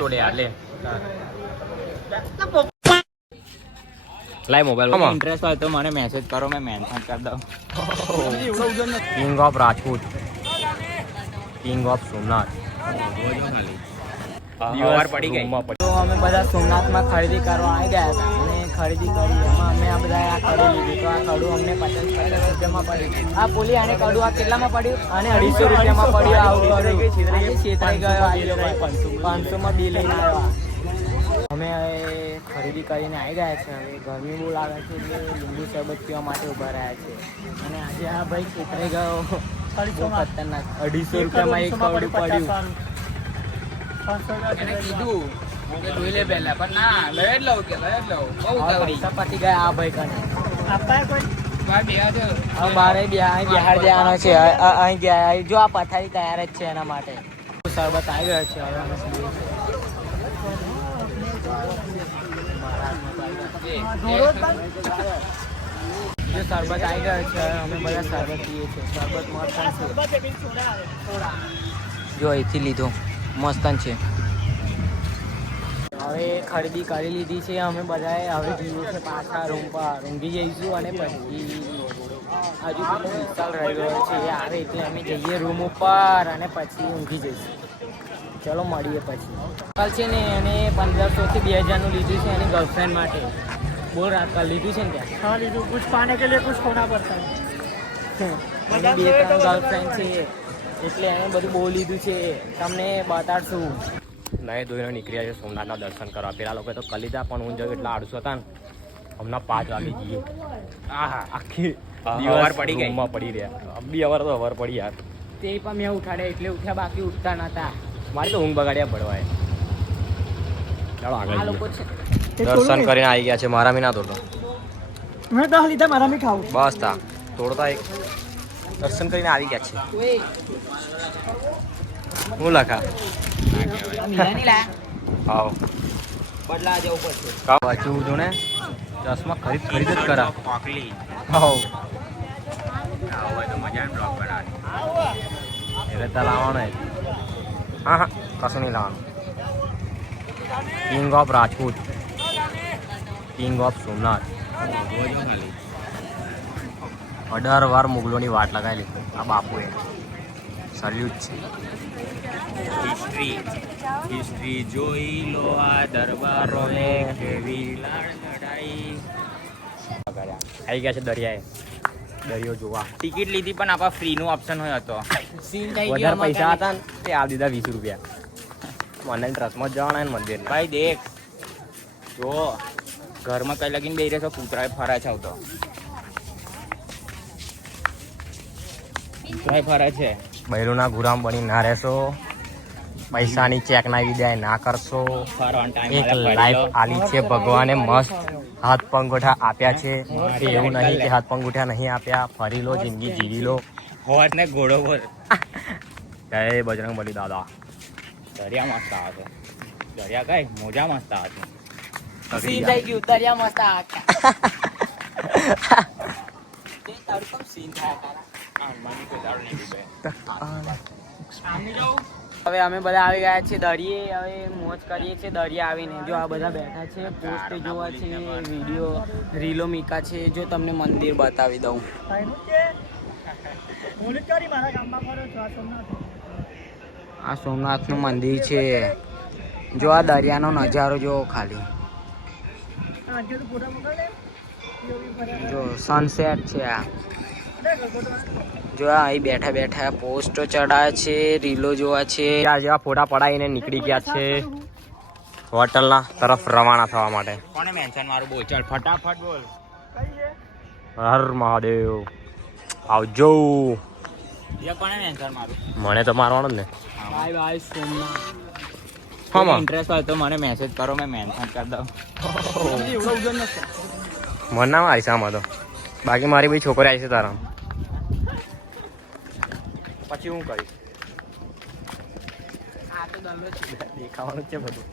તોડે યાર લે લાઈ મોબાઈલ ઇન્ટરેસ્ટ હોય તો મને મેસેજ કરો, મેં મેન્શન કરી દઉં. King of Rajput, king of Somnath. દિવસ પડી ગઈ તો અમે બધા સોમનાથમાં ખરીદી કરવા આવી ગયા હતા અને ખરીદી કરી એમાં અમે આ બધા આ કડું લીધું. તો આ કડું અમને 50 રૂપિયામાં પડ્યું. આ પોલી આને કડું આ કેટલામાં પડ્યું? અને 250 રૂપિયામાં પડ્યું. આવું છેતરાઈ ગયો. 500માં બિલ લઈને આવ્યા. અમે ખરીદી કરીને આવી ગયા છે. હવે ગરમી બહુ લાગે છે એટલે લીંબુ શરબત પીવા માટે ઊભા રહ્યા છે. અને આજે આ ભાઈ છેતરાઈ ગયો. બહુ ખતરનાક. 250 રૂપિયામાં એક કડું પડ્યું. એને કીધું કે જોઈ લે પહેલા, પણ ના લઈ જ લઉં કે લઈ જ લઉં. બહુ પૈસા પતી ગયા આ ભાઈ કને. બારે બિહાર જવાનો છે. અહીં ગયા જો આ પથારી તૈયાર જ છે એના માટે. શરબત આવી ગયો છે. હવે અમે પીએ છીએ. શરબત આવી ગયો છે. અમે બધા શરબત પીએ છીએ. શરબત મસ્ત છે. જો અહીંથી લીધું મસ્ત છે. હવે ખરીદી કરી લીધી છે અમે બધાએ. હવે જઈએ છે પાછા રૂમ પર. ઊંઘી જઈશું અને પછી હજુ પેલો વિશાલ રહી ગયો છે એ આવે એટલે અમે જઈએ રૂમ ઉપર અને પછી ઊંઘી જઈશું. ચલો મળીએ પછી. કાલ છે ને એને 1500 થી 2000 નું લીધું છે એની ગર્લફ્રેન્ડ માટે. બોલ રાત કાલ લીધું છે ને ત્યાં? હા લીધું. કુછ પાને કે લીએ કુછ ખોના પડતા હે. 2-3 ગર્લફ્રેન્ડ છે એટલે એને બધું બહુ લીધું છે. તમને બતાડશું. નહીં ધોઈને નીકળ્યા છે સોમનાથના દર્શન કરવા. પેલા લોકો તો કલીધા પણ હું જવું એટલા આળસુ હતા ને હમણાં 5 વાગે જઈએ. આખી અવાર પડી ગઈ પડી રહ્યા. બી અવાર તો અવાર પડી યાર. તે પણ મેં ઉઠાડ્યા એટલે ઉઠ્યા, બાકી ઉઠતા નતા. મારે તો ઊંઘ બગાડ્યા પડવાય. ચાલો આગળ દર્શન કરીને આવી ગયા છે. મારા મી ના તોડતો. મેં તો લીધા મારા મી ખાવું બસ તા તોડતા એક દર્શન કરીને આવી ગયા છે. હું લખા આવ બદલા જવું પડશે. વાંચવું છું ને ચશ્મા ખરીદ જ કરા. આવ તો મજા બ્લોગ બનાવવાની એટલે ત્યાં લાવવાનો. હા હા કશું નહીં લાવવાનું. King of Rajput, king of Somnath. 18 વાર મુગલોની વાટ લગાવી લીધી આ બાપુએ. સલ્યુટ છે. હિસ્ટ્રી જોઈ લો આ દરબારોને કેવી લડાઈ. આવી ગયા છે દરિયાએ. દરિયો જોવા ટિકિટ લીધી પણ આપણા ફ્રી નું ઓપ્શન હોય હતો. વધારે પૈસા હતા ને તે આપી દીધા 20 રૂપિયા. મને ટ્રસ્ટમાં જ જવાના ને મંદિર. ભાઈ દેખ જો ઘરમાં કઈ લગીને બેસી રહેશો કૂતરા ફરે છે. તો કૂતરા ફરે છે. બૈરુના ગુલામ બની ના રહેશો. પૈસાની ચેક ના વિદાય ના કરશો. એક લાઈફ આલી છે ભગવાને. મસ્ત હાથ પંગોઠા આપ્યા છે. એવું નહીં કે હાથ પંગોઠા નહીં આપ્યા. ફરી લો, જિંદગી જીવી લો. હોર્સ ને ઘોડો બોલ. જય બજરંગબલી દાદા. દરિયા મસ્ત આવે છે. દરિયા કઈ મોજા મસ્ત આવે છે. સીન થઈ ગયું. દરિયા મસ્ત આવે છે. તે તડકો સીન થાય તારા. આમાં કોઈ દારૂ નહીં પીવે. હવે અમે બધા આવી ગયા છીએ દરિયે. હવે મોજ કરીએ છીએ દરિયા આવીને. જો આ બધા બેઠા છે. પોસ્ટ જોવા છે, વિડીયો રીલો મીકા છે. જો તમને મંદિર બતાવી દઉં. આ સોમનાથનું મંદિર છે. જો આ દરિયાનો નજારો જો ખાલી. જો સનસેટ છે આ. જો અહીં બેઠા બેઠા પોસ્ટો ચડાયા છે, રીલો જોવા છે. આ જેવા ફોટા પડાવીને નીકળી ગયા છે હોટલના તરફ રવાના થવા માટે. કોને મેન્શન મારું બોલ ચાલ ફટાફટ બોલ. હર મહાદેવ આવજો. કોને મેન્શન મારું? મને તો મારવાનો જ ને. Bye bye Somnath. હા ઇન્ટરેસ્ટ હોય તો મને મેસેજ કરો, મેં મેન્શન કરી દઉં. મને ના મારીશ આમાં તો. બાકી મારી બી છોકરી આવી છે તારા. પછી હું કરીશ. આ તો દેખાવાનું છે બધું.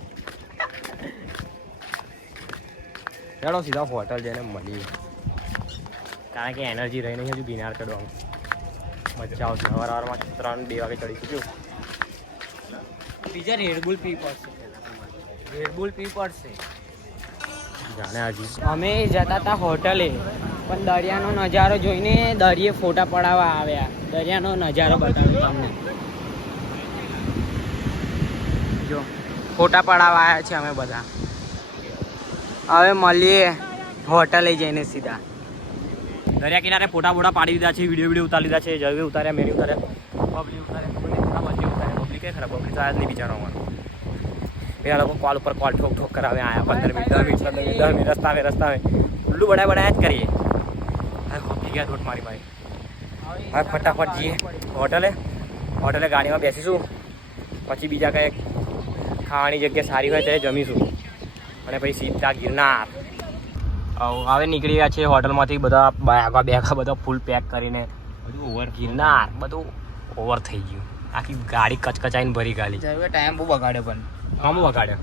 ચાલો સીધા હોટલ જઈને મળીએ. કારણ કે એનર્જી રહી નહીં હજુ ગિરનાર ચડવાનું. મજા આવશે. સવારમાં 3-2 વાગે ચડી ચૂક્યું. બીજા રેડબુલ પી પડશે. રેડબુલ પી પડશે. જાણે હજી અમે જતા હતા હોટલે, પણ દરિયાનો નજારો જોઈને દરિયે ફોટા પડાવવા આવ્યા. દરિયાનો નજારો બતાવ્યો તમને. જો ફોટા પડાવવા આવ્યા છે અમે બધા. હવે મળીએ હોટલે જઈને સીધા. દરિયા કિનારે ફોટા બોટા પાડી દીધા છે, વિડીયો ઉતારી લીધા છે, જવે ઉતાર્યા, મેરી ઉતાર્યા, પબ્લિક ઉતાર્યા, પબ્લિક કઈ ખરાબ, પબ્લિક આયા જ નહીં બિચારામાં. પેલા લોકો કોલ ઉપર કોલ ઠોક ઠોક કરાવે, આયા 15 મિનિટ 10 મિનિટ રસ્તા આવે ઉલ્લુ બડાયા જ કરીએ. હવે ખોટી ગયા દોટ મારી ભાઈ. હવે ફટાફટ જઈએ હોટલે ગાડીમાં બેસીશું, પછી બીજા કંઈક ખાવાની જગ્યા સારી હોય ત્યારે જમીશું, અને પછી સીધા ગિરનાર. હવે નીકળી ગયા છે હોટલમાંથી બધા બેગા બધા ફૂલ પેક કરીને. બધું ઓવર ગિરનાર બધું ઓવર થઈ ગયું. આખી ગાડી કચકચાઈને ભરી ગાલી. ટાઈમ બહુ બગાડ્યો, પણ કામ બગાડ્યો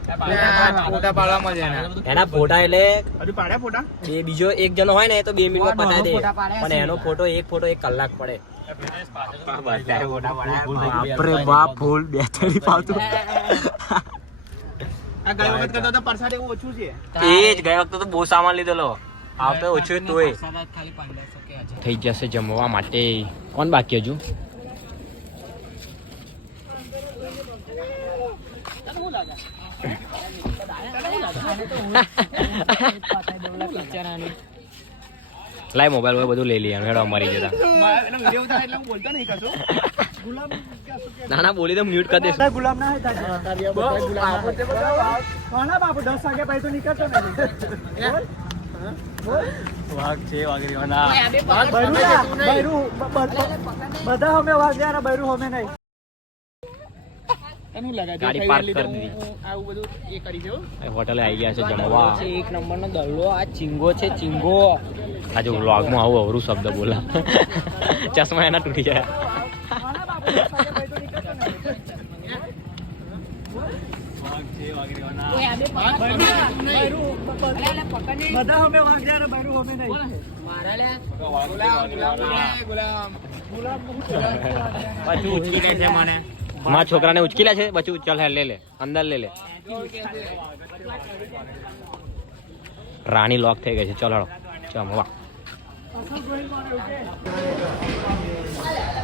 ફોટા પાડવામાં જ એના ફોટા. એટલે બીજો એક જણો હોય ને તો 2 મિનિટમાં પતાવી દે, પણ એનો ફોટો 1 કલાક પડે. બાપરે બાપ, ફૂલ બેટરી પાવતું. ગયા વખત કરતા તો પરસાદ એવું ઓછું છે. એ જ ગયા વખતે તો બહુ સામાન લીધેલો, આ વખતે ઓછું તોય. થઈ જશે જમવા માટે. કોણ બાકી હજુ? લાય મોબાઈલ હોય બધું લઈ લઈએ. હેડો મરી જતા. ના બોલી તો મ્યુટ કરી દેશું. ગુલામ ના બાપુ 10 વાગે પછી તો નીકળતો વાઘ છે વાઘરીવાના. બધા અમે વાગ્યા, બૈરું અમે નહીં. ગાડી પાર્ક કરી દીધી. હોટલે આવી ગયા છે જમવા. એક નંબરનો દલ્લો આ ચીંગો છે, ચીંગો. આજે વ્લોગમાં આવું અવરું શબ્દ બોલા. ચશ્મા એના તૂટી જાય. બધા અમે વાગ્યા, બૈરું અમે નહીં. પછી ઉચકી લે છે મને. મારા છોકરાને ઉચકી લે છે. પછી ચાલ લે લે અંદર લે લે. રાણી લોક થઈ ગઈ છે. ચલો જમવા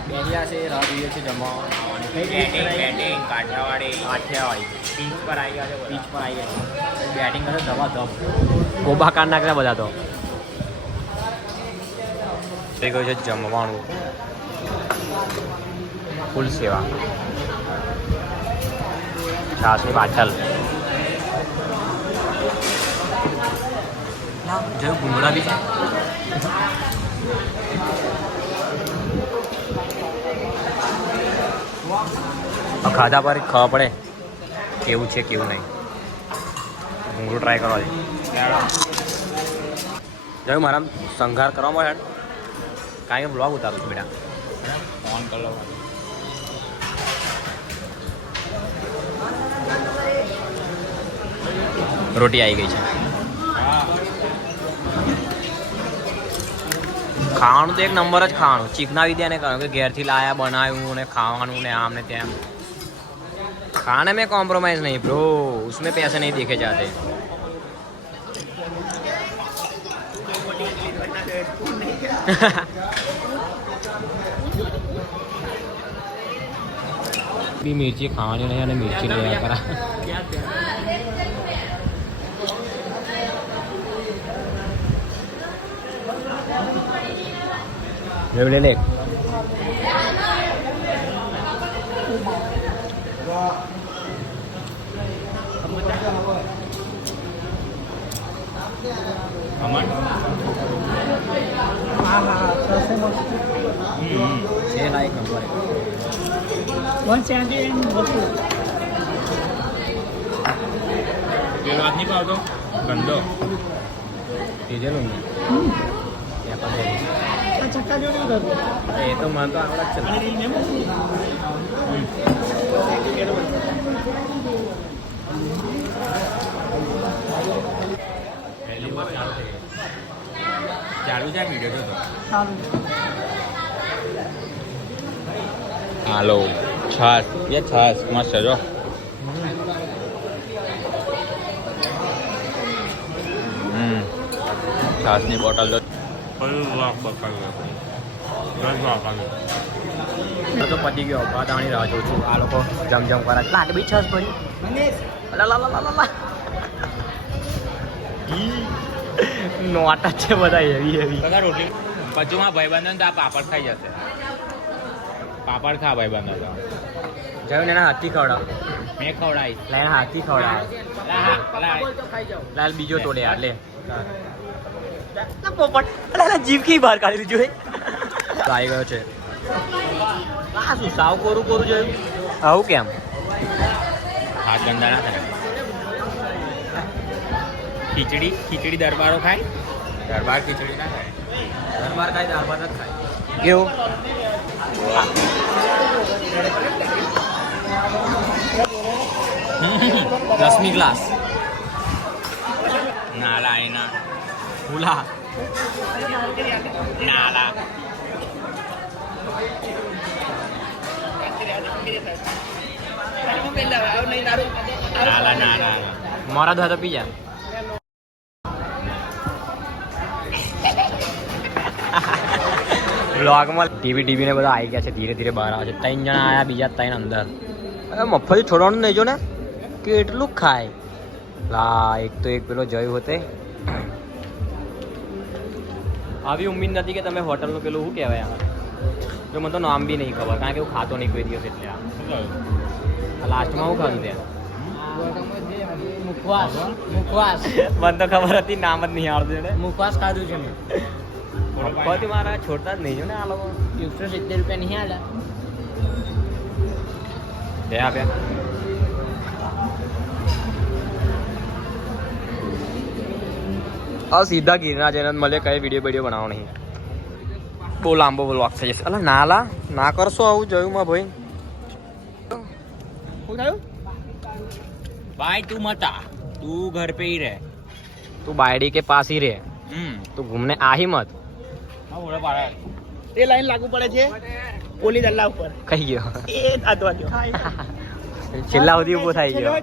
બેઠ્યા છે. રાહ જોઈએ છે જમવા. કાઠિયાવાડી બીચ પર આવી ગયા છે. બેટિંગ કરે ધબાધબ. ગોબા કાઢ નાખ્યા બધા તો. થઈ ગયું છે જમવાનું. ફૂલ સેવા. છાસની પાછળ જેવું ભૂંગળા બી છે. ખાધા પર ખબર પડે કેવું છે કેવું નહીં. ભૂંગળું ટ્રાય કરવા છે. જોયું મારા સંઘાર કરવામાં હેડ કાંઈ બ્લોગ ઉતારું છું બેટા. ફોન કરી લો. રોટી આવી ગઈ છે. ખાવાનું તો એક નંબર જ ખાવાનું. ચીકના વિદ્યાને કહ્યું કે ઘેરથી લાયા બનાવ્યું ને ખાવાનું ને આમ ને તેમ. खाने में कॉम्प्रोमाइज नहीं ब्रो, उसमें पैसे नहीं देखे जाते. भी मिर्ची खानी नहीं है, मिर्ची ले करा. ले ले अमन छः लाइक नंबर ये बात नहीं पाओ तो गंदो डीजल होंगे ये तो मान तो आवड़ा चल चालू जाए वीडियो तो हेलो छाछ ये छाछ मस्त है जो છાસની બોટલ તો પતી ગયો ભાતાણી રાહ જોઉં છું આ લોકો જમ કરે લાગે બી છાસ ભરી નોટ જ છે બધા હેવી રોટલી પચુમાં ભાઈબંધો તો આ પાપડ ખાઈ જશે પાપડ ખા ભાઈબંધો તો જયું એના હાથી ખવડાવ મેં ખવડાવીશ લે હાથી ખવડાવ લાલ બીજો તોડે યાર લે પોપટ જીભ કી બહાર કાઢી દીધું આવી ગયો છે આ શું સાવ કોરું જોયું આવું કેમ હાથ ગંદા ના થાય ખીચડી દરબારો ખાય દરબાર ખીચડી ના ખાય દરબાર ખાય દરબાર જ ખાય કેવું દસમી ક્લાસ નાલા એના ફૂલા નાલા મારા દો તો પી જા બ્લોગમાં ટીવી ને બધા આવી ગયા છે ધીરે ધીરે બહાર આવે છે 3 જણા આયા બીજા 3 અંદર અરે મફત છોડવાનું નહીં જો ને કેટલું ખાય લા એક તો એક પેલો જયું હોતે આવી ઉમ્મીદ નથી કે તમે હોટલનું પેલું શું કહેવાય આમાં જો મને તો નામ બી નહીં ખબર કારણ કે હું ખાતો નહીં કોઈ દિવસ એટલે લાસ્ટમાં હું ખાધું ત્યાં મુખવાસ મને તો ખબર હતી નામ જ નહીં આવડતું ને મુખવાસ ખાધું છે મેં મફત મારા છોડતા જ નહીં જો ને આ લોકો 170 રૂપિયા નહીં આલા તે આપ્યા આ સીધા ગિરનાર જઈને મળે કઈ વિડીયો બનાવો નહીં બહુ લાંબો બ્લોગ થઈ જશે અલા નાલા ના કરશો આવું જોયું માં ભાઈ શું થયું भाई तू मता तू घर पे ही रह तू बायडी के पास ही रह तू घूमने आ ही मत એ લાઈન લાગુ પડે છે પોલીસ અલ્લા ઉપર કહી ગયો એ આદવા ગયો છેલ્લા સુધી ઊભો થાય ગયો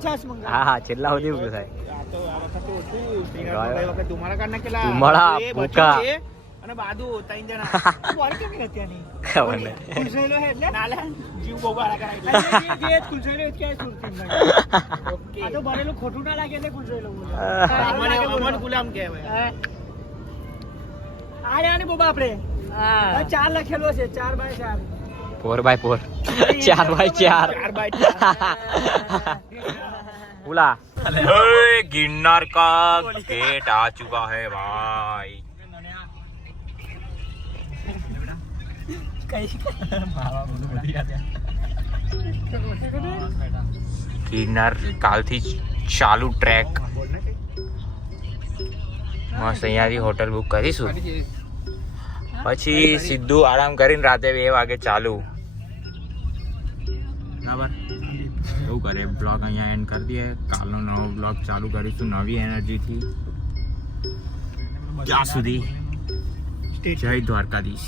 હા છેલ્લા સુધી ઊભો થાય તુમારા ભૂકા અને બાદુ 3 જણા બોલ કેમ નથી આની ખબર નહીં ખુલસેલો હે એટલે નાલા જીવ બહુ ગાળા કરાય જે ખુલસેલો કે સુરતી ભાઈ ઓકે આ તો ભરેલું ખોટું ના લાગે એટલે ખુલસેલો બોલે અમન ગુલામ કહેવાય આ યાની બોબા આપણે હા 4 લખેલો છે 4x4 4x4 4x4 बोला गिरनार का गेट आ चुका है भाई ગિરનાર કાલથી ચાલુ ટ્રેક મસ્ત અહીંયાથી હોટલ બુક કરીશું પછી સીધું આરામ કરીને રાતે 2 વાગે ચાલુ બરાબર એવું કરે બ્લોગ અહીંયા એન્ડ કરી દઈએ કાલનો નવો બ્લોગ ચાલુ કરીશું નવી એનર્જીથી ત્યાં સુધી જય દ્વારકાધીશ